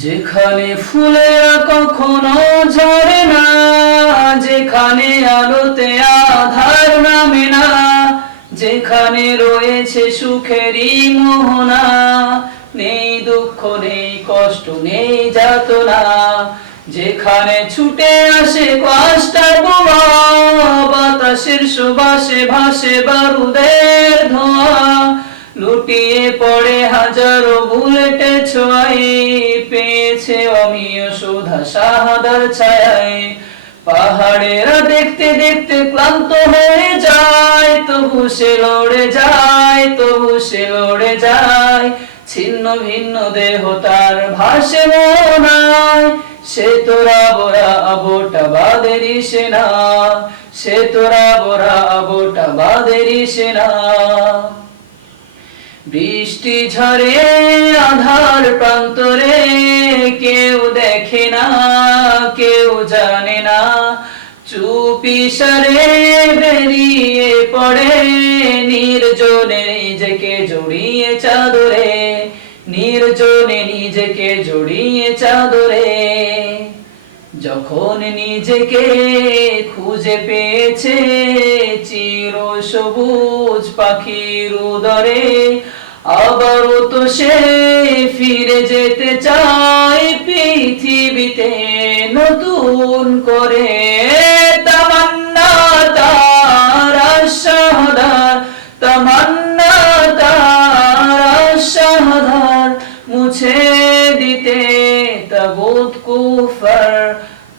যেখানে ফুলেরা কখনো ঝরে না, যেখানে আলোতে আধার নামে না, যেখানে রয়েছে সুখেরই মোহনা, নেই দুঃখ নেই কষ্ট নেই যাতনা, যেখানে ছুটে আসে কষ্টের বোমা, বাতাসের সুবাসে ভাসে বারুদের ধোঁয়া, লুটিয়ে পড়ে হাজারো বুলেটের ছোঁয়ায়, পেয়েছে অমিয় সুধা শাহাদার ছায়ায়। পাহাড়েরা দেখতে দেখতে ক্লান্ত হয়ে যায়, তবু সে লড়ে যায়, তবু সে লড়ে যায়। ছিন্ন ভিন্ন দেহ তার ভাসে মোহনায়, সে তোরা বোরা আবোটা বাদেরই সেনা, সে তোরা বোরা আবোটা বাদেরই সেনা। বৃষ্টি ঝরে আধার প্রান্তরে, কেউ দেখে না কেউ জানে না, চুপিসারে বেরিয়ে পড়ে নির্জনে নিজেকে জড়িয়ে চাদরে, নির্জনে নিজেকে জড়িয়ে চাদরে। যখন নিজেকে খুঁজে পেয়েছে চির সবুজ পাখির উদরে, আবারও তো সে ফিরে যেতে চায় পৃথিবীতে নতুন করে। তামান্না তার আশাধার, তামান্না তার আশাধার, মুছে দিতে তাগুত কুফর,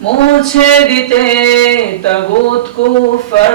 মুছে দিতে তাগুত কুফর।